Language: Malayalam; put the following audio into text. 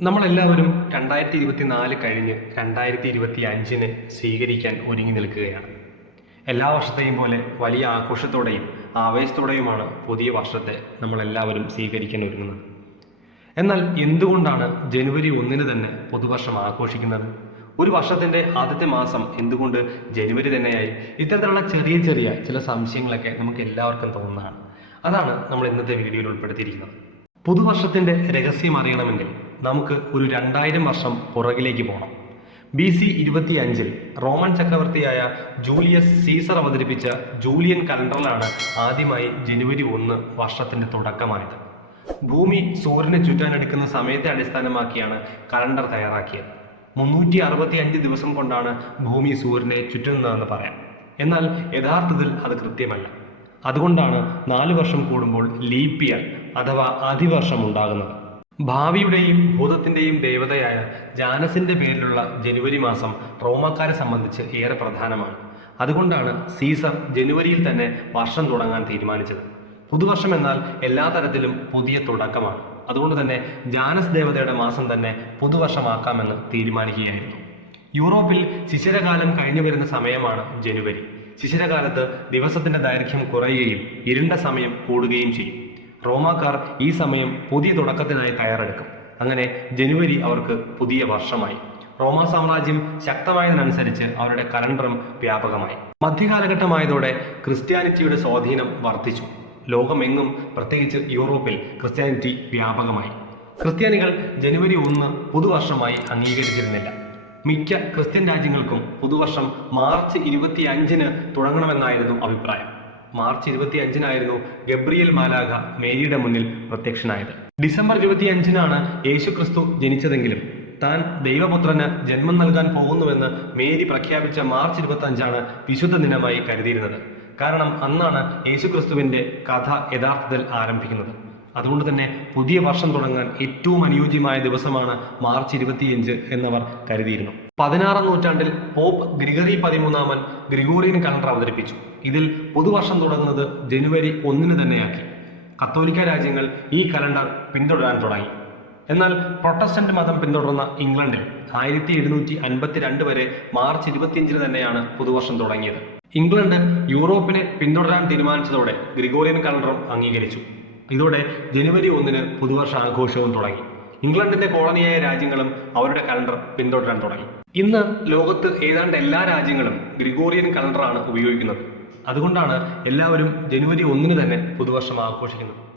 നമ്മളെല്ലാവരും രണ്ടായിരത്തി ഇരുപത്തി നാല് കഴിഞ്ഞ് രണ്ടായിരത്തി ഇരുപത്തി അഞ്ചിന് സ്വീകരിക്കാൻ ഒരുങ്ങി നിൽക്കുകയാണ്. എല്ലാ വർഷത്തെയും പോലെ വലിയ ആഘോഷത്തോടെയും ആവേശത്തോടെയുമാണ് പുതിയ വർഷത്തെ നമ്മളെല്ലാവരും സ്വീകരിക്കാൻ ഒരുങ്ങുന്നത്. എന്നാൽ എന്തുകൊണ്ടാണ് ജനുവരി ഒന്നിന് തന്നെ പുതുവർഷം ആഘോഷിക്കുന്നത്? ഒരു വർഷത്തിന്റെ ആദ്യത്തെ മാസം എന്തുകൊണ്ട് ജനുവരി തന്നെയായി? ഇത്തരത്തിലുള്ള ചെറിയ ചെറിയ ചില സംശയങ്ങളൊക്കെ നമുക്ക് എല്ലാവർക്കും തോന്നുന്നതാണ്. അതാണ് നമ്മൾ ഇന്നത്തെ വീഡിയോയിൽ ഉൾപ്പെടുത്തിയിരിക്കുന്നത്. പുതുവർഷത്തിന്റെ രഹസ്യം അറിയണമെങ്കിൽ നമുക്ക് ഒരു രണ്ടായിരം വർഷം പുറകിലേക്ക് പോകണം ബി സി ഇരുപത്തി അഞ്ചിൽ റോമൻ ചക്രവർത്തിയായ ജൂലിയസ് സീസർ അവതരിപ്പിച്ച ജൂലിയൻ കലണ്ടറിലാണ് ആദ്യമായി ജനുവരി ഒന്ന് വർഷത്തിന്റെ തുടക്കമായത്. ഭൂമി സൂര്യനെ ചുറ്റാനെടുക്കുന്ന സമയത്തെ അടിസ്ഥാനമാക്കിയാണ് കലണ്ടർ തയ്യാറാക്കിയത്. മുന്നൂറ്റി അറുപത്തി അഞ്ച് ദിവസം കൊണ്ടാണ് ഭൂമി സൂര്യനെ ചുറ്റുന്നതെന്ന് പറയാം. എന്നാൽ യഥാർത്ഥത്തിൽ അത് കൃത്യമല്ല. അതുകൊണ്ടാണ് നാല് വർഷം കൂടുമ്പോൾ ലീപ്പിയർ അഥവാ അതിവർഷം ഉണ്ടാകുന്നത്. ഭാവിയുടെയും ഭൂതത്തിന്റെയും ദേവതയായ ജാനസിന്റെ പേരിലുള്ള ജനുവരി മാസം റോമാക്കാരെ സംബന്ധിച്ച് ഏറെ പ്രധാനമാണ്. അതുകൊണ്ടാണ് സീസർ ജനുവരിയിൽ തന്നെ വർഷം തുടങ്ങാൻ തീരുമാനിച്ചത്. പുതുവർഷം എന്നാൽ എല്ലാ തരത്തിലും പുതിയ തുടക്കമാണ്. അതുകൊണ്ട് തന്നെ ജാനസ് ദേവതയുടെ മാസം തന്നെ പുതുവർഷമാക്കാമെന്ന് തീരുമാനിക്കുകയായിരുന്നു. യൂറോപ്പിൽ ശിശിരകാലം കഴിഞ്ഞു വരുന്ന സമയമാണ് ജനുവരി. ശിശിരകാലത്ത് ദിവസത്തിന്റെ ദൈർഘ്യം കുറയുകയും ഇരുണ്ട സമയം കൂടുകയും ചെയ്യും. റോമാക്കാർ ഈ സമയം പുതിയ തുടക്കത്തിനായി തയ്യാറെടുക്കും. അങ്ങനെ ജനുവരി അവർക്ക് പുതിയ വർഷമായി. റോമാ സാമ്രാജ്യം ശക്തമായതിനനുസരിച്ച് അവരുടെ കലണ്ടറും വ്യാപകമായി. മധ്യകാലഘട്ടമായതോടെ ക്രിസ്ത്യാനിറ്റിയുടെ സ്വാധീനം വർദ്ധിച്ചു. ലോകമെങ്ങും പ്രത്യേകിച്ച് യൂറോപ്പിൽ ക്രിസ്ത്യാനിറ്റി വ്യാപകമായി. ക്രിസ്ത്യാനികൾ ജനുവരി ഒന്ന് പുതുവർഷമായി അംഗീകരിച്ചിരുന്നില്ല. മിക്ക ക്രിസ്ത്യൻ രാജ്യങ്ങൾക്കും പുതുവർഷം മാർച്ച് ഇരുപത്തി അഞ്ചിന് തുടങ്ങണമെന്നായിരുന്നു അഭിപ്രായം. മാർച്ച് ഇരുപത്തി അഞ്ചിനായിരുന്നു ഗബ്രിയൽ മാലാഖ മേരിയുടെ മുന്നിൽ പ്രത്യക്ഷനായത്. ഡിസംബർ ഇരുപത്തി അഞ്ചിനാണ് യേശു ക്രിസ്തു ജനിച്ചതെങ്കിലും താൻ ദൈവപുത്രന് ജന്മം നൽകാൻ പോകുന്നുവെന്ന് മേരി പ്രഖ്യാപിച്ച മാർച്ച് ഇരുപത്തി അഞ്ചാണ് വിശുദ്ധ ദിനമായി കരുതിയിരുന്നത്. കാരണം അന്നാണ് യേശുക്രിസ്തുവിന്റെ കഥ യഥാർത്ഥത്തിൽ ആരംഭിക്കുന്നത്. അതുകൊണ്ട് തന്നെ പുതിയ വർഷം തുടങ്ങാൻ ഏറ്റവും അനുയോജ്യമായ ദിവസമാണ് മാർച്ച് ഇരുപത്തിയഞ്ച് എന്നവർ കരുതിയിരുന്നു. പതിനാറാം നൂറ്റാണ്ടിൽ പോപ്പ് ഗ്രിഗറി പതിമൂന്നാമൻ ഗ്രിഗോറിയൻ കലണ്ടർ അവതരിപ്പിച്ചു. ഇതിൽ പുതുവർഷം തുടങ്ങുന്നത് ജനുവരി ഒന്നിന് തന്നെയാക്കി. കത്തോലിക്ക രാജ്യങ്ങൾ ഈ കലണ്ടർ പിന്തുടരാൻ തുടങ്ങി. എന്നാൽ പ്രൊട്ടസ്റ്റന്റ് മതം പിന്തുടർന്ന ഇംഗ്ലണ്ടിൽ ആയിരത്തി എഴുന്നൂറ്റി അൻപത്തിരണ്ട് വരെ മാർച്ച് ഇരുപത്തിയഞ്ചിന് തന്നെയാണ് പുതുവർഷം തുടങ്ങിയത്. ഇംഗ്ലണ്ട് യൂറോപ്പിനെ പിന്തുടരാൻ തീരുമാനിച്ചതോടെ ഗ്രിഗോറിയൻ കലണ്ടറും അംഗീകരിച്ചു. ഇതോടെ ജനുവരി ഒന്നിന് പുതുവർഷ ആഘോഷവും തുടങ്ങി. ഇംഗ്ലണ്ടിന്റെ കോളനിയായ രാജ്യങ്ങളും അവരുടെ കലണ്ടർ പിന്തുടരാൻ തുടങ്ങി. ഇന്ന് ലോകത്ത് ഏതാണ്ട് എല്ലാ രാജ്യങ്ങളും ഗ്രിഗോറിയൻ കലണ്ടറാണ് ഉപയോഗിക്കുന്നത്. അതുകൊണ്ടാണ് എല്ലാവരും ജനുവരി ഒന്നിന് തന്നെ പുതുവർഷം ആഘോഷിക്കുന്നത്.